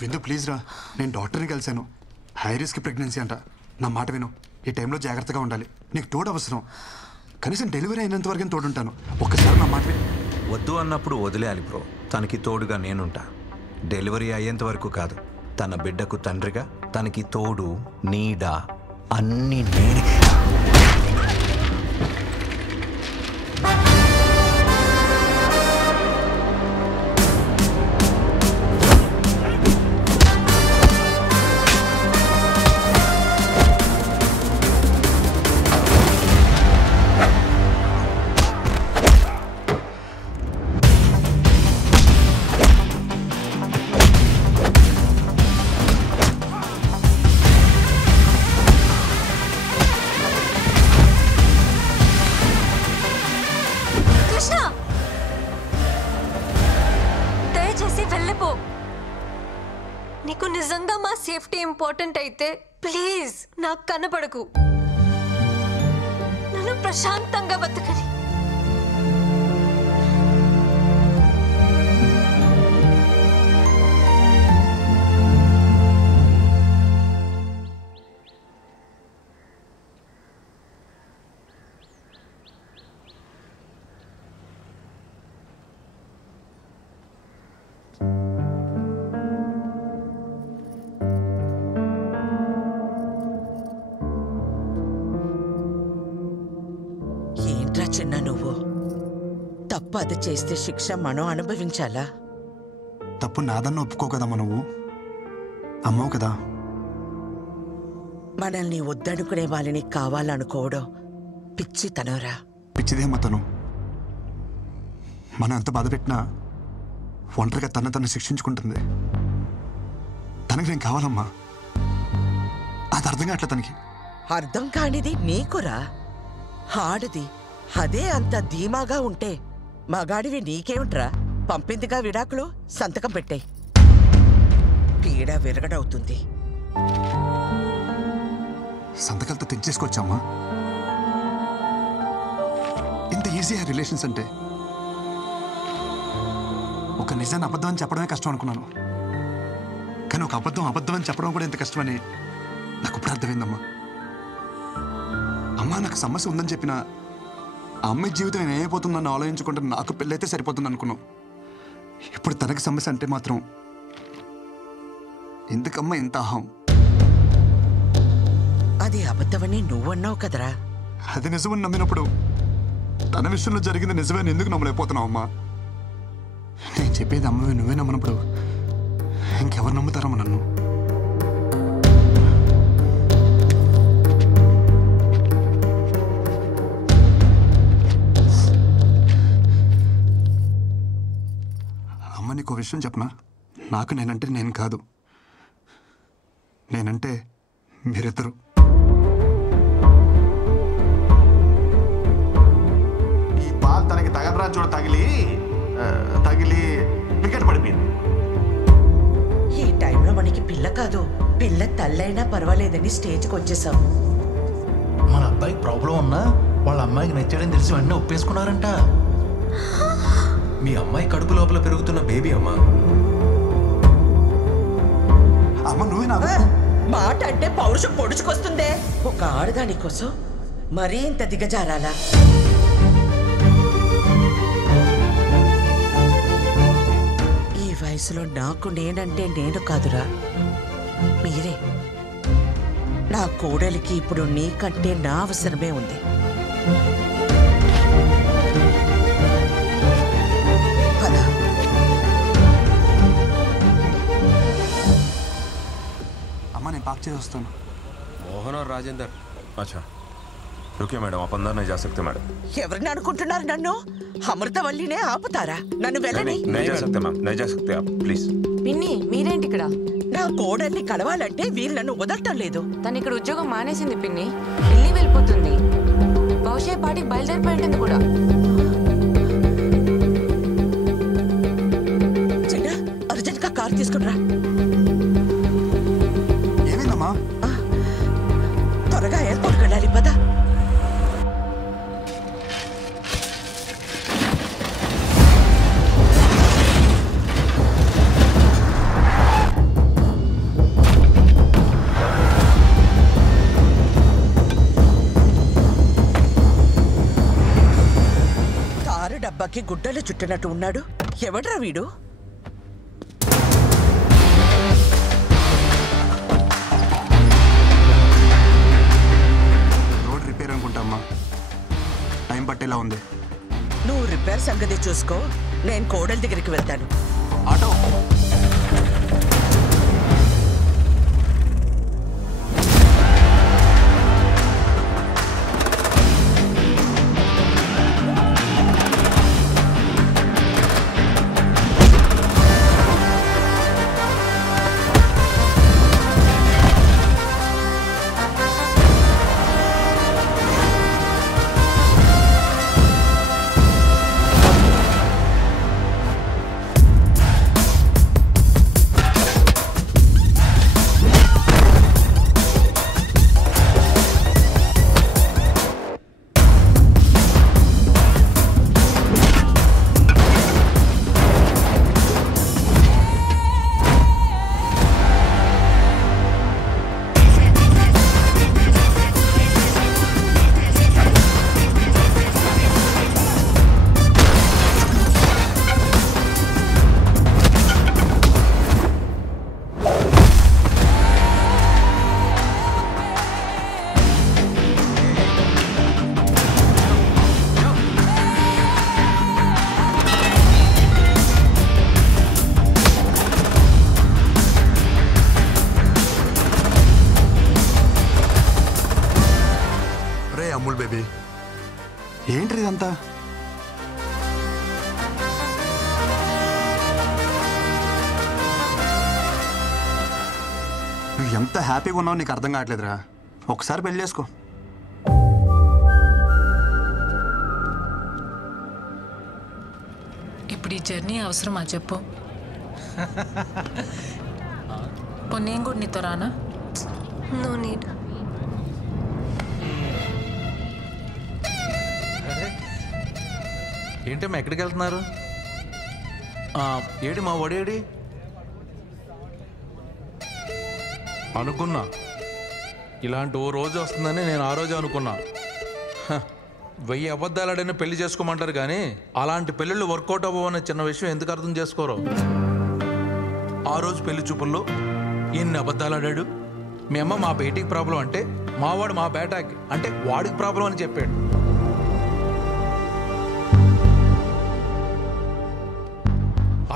విందు ప్లీజ్ రా, నేను డాక్టర్ని కలిశాను. హై రిస్క్ ప్రెగ్నెన్సీ అంట. నా మాట విను, ఈ టైంలో జాగ్రత్తగా ఉండాలి. నీకు తోడు అవసరం. కనీసం డెలివరీ అయినంత వరకు తోడుంటాను. ఒక్కసారి నా మాట విను. వద్దు అన్నప్పుడు వదిలేయాలి బ్రో. తనకి తోడుగా నేనుంటా. డెలివరీ అయ్యేంత వరకు కాదు, తన బిడ్డకు తండ్రిగా తనకి తోడు నీడ అన్నీ నేనే. నీకు నిజంగా మా సేఫ్టీ ఇంపార్టెంట్ అయితే ప్లీజ్ నాకు కనపడకు. నన్ను ప్రశాంతంగా బతకని. చిన్న నువ్వు తప్పు అది చేస్తే శిక్ష మనం అనుభవించాలా? తప్పు నాదన్న ఒప్పుకో కదమ్మా, నువ్వు అమ్మవు కదా. మనల్ని వద్దనుకునే వాళ్ళని కావాలనుకోవడం పిచ్చి తనరా. పిచ్చిదేమ్మా తను. మనం ఎంత బాధ పెట్టినా ఒంటరిగా తను శిక్షించుకుంటుంది. తనకి నేను కావాలమ్మా. అది అర్థం కావట్లే తనకి. అర్థం కానిది నీకురా. ఆడది అదే అంత ధీమాగా ఉంటే మగాడివి నీకేమిట్రా? పంపిందిగా విడాకులు, సంతకం పెట్టే. పీడ విరగడవుతుంది. సంతకాలతో తెచ్చేసుకొచ్చామ్మా. ఇంత ఈజీ రిలేషన్స్ అంటే. ఒక నిజాన్ని అబద్ధం అని చెప్పడమే కష్టం అనుకున్నాను, కానీ ఒక అబద్ధం అని చెప్పడం కూడా ఎంత కష్టమని నాకు ఇప్పుడు అర్థమైందమ్మా. అమ్మా నాకు సమస్య ఉందని చెప్పినా ఆ అమ్మాయి జీవితం ఏమైపోతుందని ఆలోచించుకుంటే నాకు పెళ్ళైతే సరిపోతుంది అనుకున్నాం. ఇప్పుడు తనకి సమస్య అంటే మాత్రం ఎందుకమ్మా ఇంత అహం? అది అబద్ధమని నువ్వన్నావు కదరా. అది నిజమని నమ్మినప్పుడు తన విషయంలో జరిగింది నిజమని ఎందుకు నమ్మలేకపోతున్నావు అమ్మా? నేను చెప్పేది అమ్మవి నువ్వే నమ్మనప్పుడు ఇంకెవరు నమ్ముతారమ్మా నన్ను? అమ్మ నీకు విషయం చెప్పనా? నాకు నేనంటే నేను కాదు, నేనంటే మీరిద్దరు. ఈ బాల్ తనకి తగలరా చూడ తగిలి వికెట్ పడిపోయింది. ఈ టైంలో మనకి పిల్ల కాదు, పిల్ల తల్లైనా పర్వాలేదని స్టేజ్కి వచ్చేసాం. మన అబ్బాయికి ప్రాబ్లం ఉన్నా వాళ్ళ అమ్మాయికి నచ్చాడని తెలిసి వెంటనే ఒప్పేసుకున్నారంట. మీ అమ్మాయి కడుపు లోపల పెరుగుతున్న బేబీ అమ్మా. అమ్మ నువ్వే నా మాట అంటే పౌరుషం పొడుచుకొస్తుందే. ఒక ఆడదాని కోసం మరీ ఇంత దిగజారాలా? ఈ వయసులో నాకు నేనంటే నేను కాదురా, మీరే. నా కోడలికి ఇప్పుడు నీకంటే నా అవసరమే ఉంది. నేను पाक చేసి వస్తాను. मोहन और राजेंद्र. अच्छा रुकिए मैडम, आप अंदर नहीं जा सकते मैडम. ఎవరిని అనుకుంటున్నారు నన్ను? అమృతవల్లినే ఆపుతారా? నన్ను వెళ్ళని. नहीं जा सकते मैम, नहीं जा सकते आप प्लीज. పిన్ని మీరేంటి ఇక్కడ? నా కోడల్ని కలవాలంటే వీళ్ళు నన్ను వదలటం లేదు. తను ఇక్కడ ఉద్యోగం మానేసింది పిన్ని, ఢిల్లీ వెళ్ళిపోతుంది. బహుశా పాటికి బయలుదేరిపోయింది కూడా. చిన్న అర్జెంట్ గా కార్ తీసుకుని రా. త్వరగా ఎయిర్పోర్ట్కి వెళ్ళాలి పద. చూడడానికి గుడ్డలు చుట్టినట్టు ఉన్నాడు. ఎవడ్రా వీడు? రోడ్ రిపేర్ అనుకుంటామ్మా, టైం పట్టేలా ఉంది. నువ్వు రిపేర్ సంగతి చూసుకో, నేను కోడలి దగ్గరికి వెళ్తాను. ఆటో అమూల్ బేబీ, ఏంటి ఇదంతా? నువ్వు ఎంత హ్యాపీగా ఉన్నావు నీకు అర్థం కావట్లేదురా. ఒకసారి పెళ్లి చేసుకో. ఇప్పుడు ఈ జర్నీ అవసరమా చెప్పు? నేను కూడా నీతో రానా? No need. ఏంటమ్మా ఎక్కడికి వెళ్తున్నారు? ఏడి మా వడేడి అనుకున్నా. ఇలాంటి ఓ రోజు వస్తుందని నేను ఆ రోజు అనుకున్నా. 1000 అబద్ధాలాడైనా పెళ్లి చేసుకోమంటారు కానీ అలాంటి పెళ్ళిళ్ళు వర్కౌట్ అవ్వవనే చిన్న విషయం ఎందుకు అర్థం చేసుకోరు? ఆ రోజు పెళ్లి చూపుల్లో ఎన్ని అబద్ధాలాడాడు. మీ అమ్మ మా బేటీకి ప్రాబ్లం అంటే మావాడు మా బేటాకి అంటే వాడికి ప్రాబ్లం అని చెప్పాడు.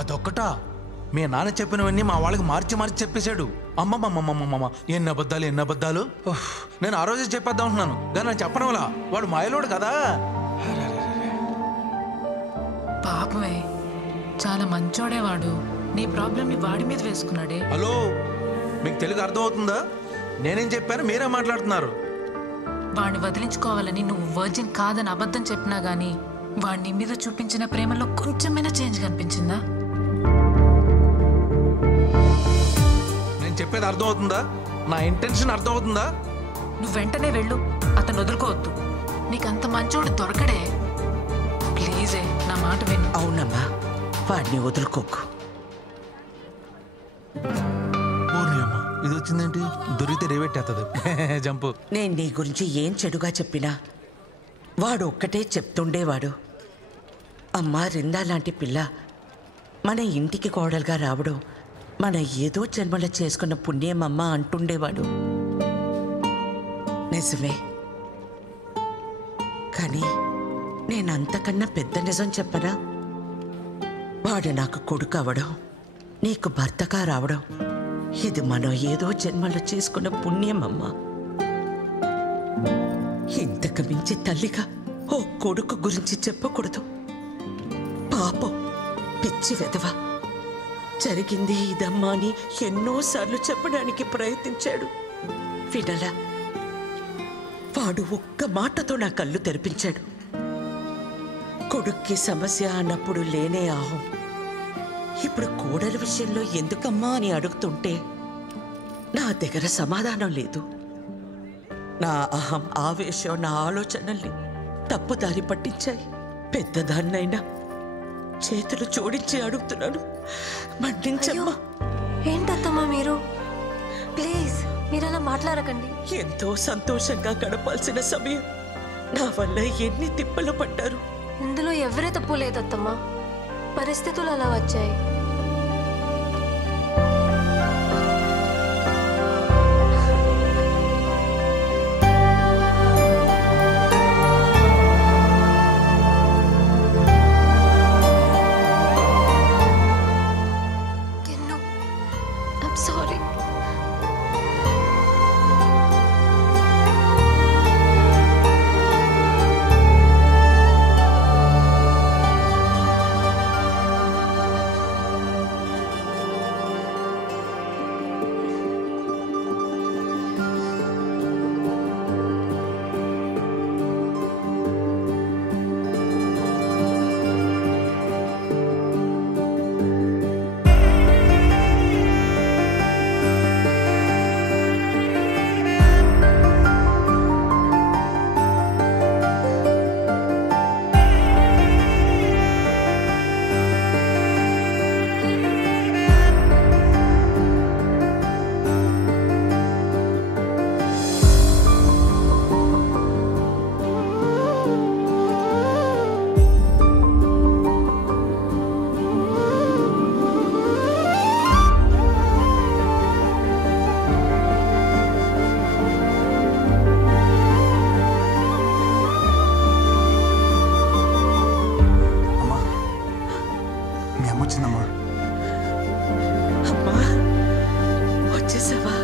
అదొక్కటా? మీ నాన్న చెప్పినవన్నీ మా వాళ్ళకి మార్చి చెప్పేశాడు. అమ్మమ్మమ్మమ్మమ్మ ఎన్ని అబద్ధాలు. నేను ఆ రోజే చెప్పేద్దాం అంటున్నాను కానీ నేను చెప్పడం వల్ల వాడు మాయలోడు కదా. పాపమే, చాలా మంచోడేవాడు. నీ ప్రాబ్లమ్ని వాడి మీద వేసుకున్నాడే. హలో, మీకు తెలుగు అర్థం అవుతుందా? నేనేం చెప్పాను మీరే మాట్లాడుతున్నారు. వాడిని వదిలించుకోవాలని నువ్వు వర్జిన్ కాదని అబద్ధం చెప్పినా గానీ వాడిని మీద చూపించిన ప్రేమలో కొంచెమైనా చేంజ్ కనిపించిందా? నేను చెప్పేది అర్థం అవుతుందా? నా ఇంటెన్షన్ అర్థం అవుతుందా? నువ్వు వెంటనే వెళ్ళు, అతను వదులుకోవద్దు. నీకంత మంచోడు దొరకడే. ప్లీజే నా మాట విను. అవునమ్మా, వాడిని వదులుకోకు. ఇది వచ్చిందేంటి? దొరికితే రేవెట్టేస్తుంది జంపు. నేను నీ గురించి ఏం చెడుగా చెప్పినా వాడు ఒక్కటే చెప్తుండేవాడు. అమ్మా రిందా లాంటి పిల్ల మన ఇంటికి కోడలుగా రావడం మన ఏదో జన్మలో చేసుకున్న పుణ్యం అమ్మ అంటుండేవాడు. నిజమే, కానీ నేనంతకన్నా పెద్ద నిజం చెప్పనా? వాడు నాకు కొడుకు అవడం, నీకు భర్తగా రావడం ఇది మనం ఏదో జన్మలో చేసుకున్న పుణ్యం అమ్మా. ఇంతకు మించి తల్లిగా ఓ కొడుకు గురించి చెప్పకూడదు. పాపం, పిచ్చి వెధవ. జరిగింది ఇదమ్మా అని ఎన్నోసార్లు చెప్పడానికి ప్రయత్నించాడు, వినలా. వాడు ఒక్క మాటతో నా కళ్ళు తెరిపించాడు. కొడుక్కి సమస్య అన్నప్పుడు లేనే ఆహం. ఇప్పుడు కోడల విషయంలో ఎందుకమ్మా అని అడుగుతుంటే నా దగ్గర సమాధానం లేదు. నా అహం, ఆవేశం, నా ఆలోచనల్ని తప్పుదారి పట్టించాయి. పెద్దదాన్నైనా చేతులు జోడించి అడుగుతున్నాను, మన్నించమ్మా. ఏంటత్తమ్మా మీరు? ప్లీజ్ మీరు అలా మాట్లాడకండి. ఎంతో సంతోషంగా గడపాల్సిన సమయం నా వల్ల ఎన్ని తిప్పలు పడ్డారు. ఇందులో ఎవరే తప్పు లేదత్తమ్మా, పరిస్థితులు అలా వచ్చాయి. సారీ. వచ్చిందమ్మా. అమ్మా వచ్చేసావా?